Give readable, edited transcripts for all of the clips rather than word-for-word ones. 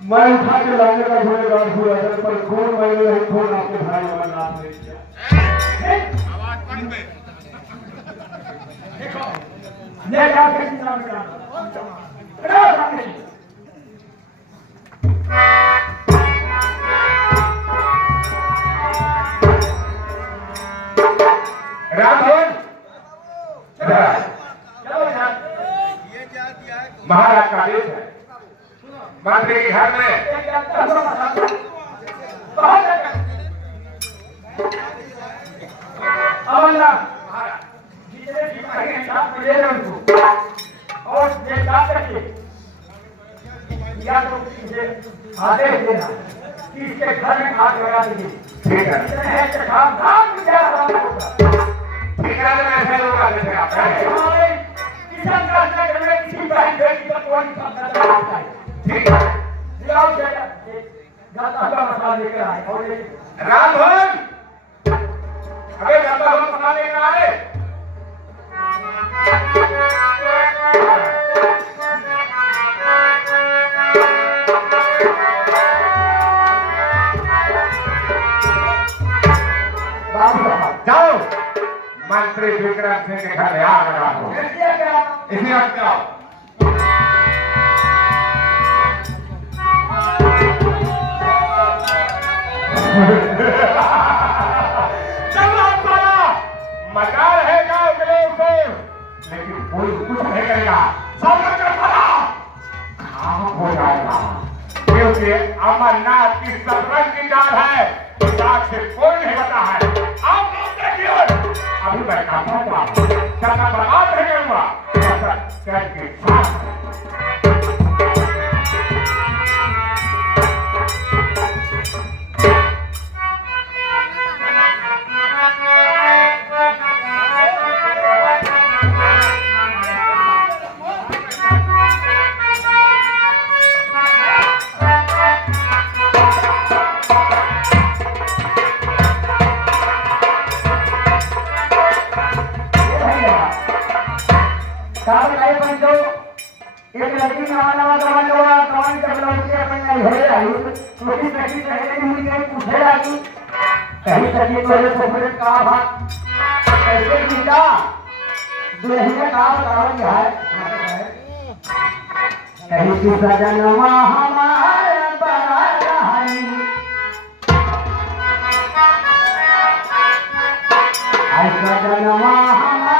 मैं उठा के लाने का गुनेगार हुआ है, पर खून मैंने नहीं, खून आपके भाई अमरनाथ ने किया। आवाज बंद में देखो ले जाके सीधा में डालो सामने। रामधन महाराज का आदेश है, मंत्री के घर में और ये जा सके या तो आदेश देना कि इसके घर में आग लगा दीजिए। ठीक है, ठीक है, मैं ऐसे लोग आते थे आप किसान का किसी बहन बेटी का कोई नहीं है। ठीक है लाओ बेटा गाता हुआ मसाला लेकर आए और रामधन अबे गाता हुआ मसाला लेकर आए। जाओ मंत्री विक्रम सिंह के घर आग लगा दो, इसी वक्त कराओ। मजा रहेगा उस लोग को, लेकिन कोई कुछ नहीं करेगा, सब कर पड़ा खाक हो जाएगा, क्योंकि अमरनाथ की शतरंज की चाल है, किताब से कोई नहीं बता है। आप लोग देखिए, अभी मैं कहता था क्या बर्बाद नहीं करूंगा, करके साथ एक लड़की नवा कमान कर लो के अपन घरे आई छोटी सखी पहले नहीं गई पूछे लगी कहीं सखी तोरे सोफरे का बात कैसे जीता दुल्हन का बताओ है कहीं की सजनवा हमारा बड़ा है आई सजनवा हमारा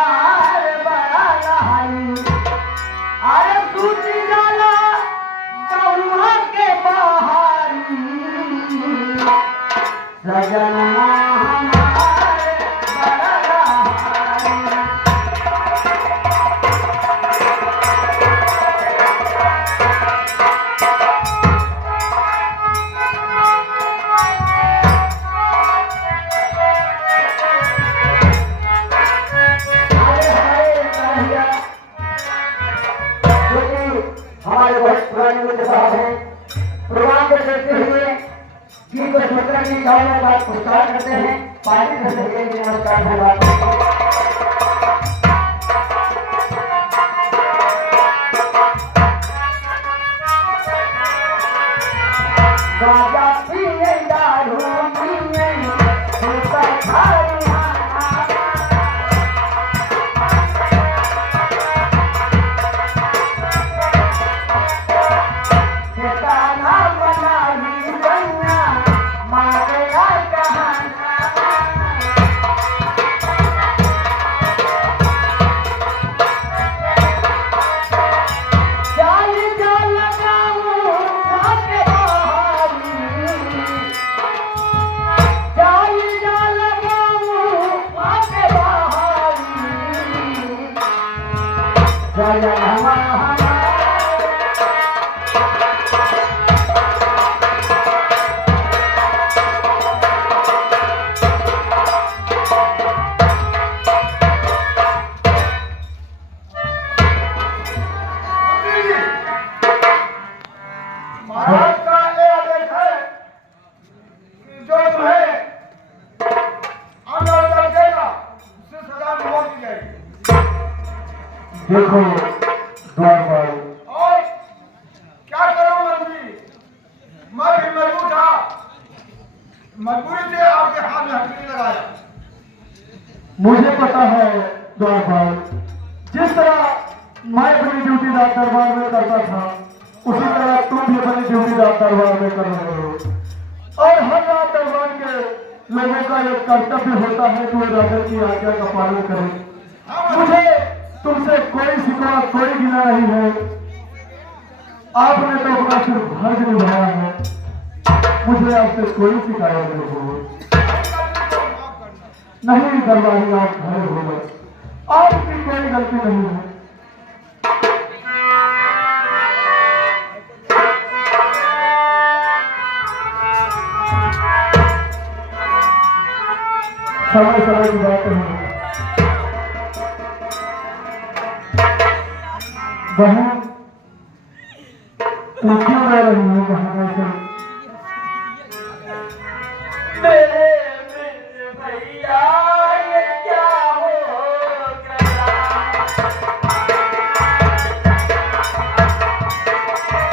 बड़ा है अरे सूची जाला गौवा के बहारी सजनवा हमारे बड़ा रहारी। हमारे बहुत पुराने मित्र साहब हैं, प्रोग्राम को देखते हुए गीत और सुंदर की गानों का पुरस्कार करते हैं। पार्टी से नमस्कार धन्यवाद। गाजा पिए दारू पिए सुपर खाई देखो द्वारपाल और क्या करो मंत्री मुझे पता है द्वारपाल, जिस तरह मैं अपनी ड्यूटी रात दरबार में करता था, उसी तरह तुम भी अपनी ड्यूटी रात दरबार में कर रहे हो। और हर रात दरबार के लोगों का एक कर्तव्य होता है कि वो राजा की आज्ञा का पालन करें। मुझे तुमसे कोई शिकवा, कोई गिला नहीं है। आपने तो अपना सिर्फ फर्ज निभाया है, मुझे आपसे कोई शिकायत नहीं होगी। नहीं दरबारी, आप खड़े हो गए, आपकी कोई गलती नहीं है। समय समय की बात है। बहन, तुम क्यों रह रही हो? कहाँ से?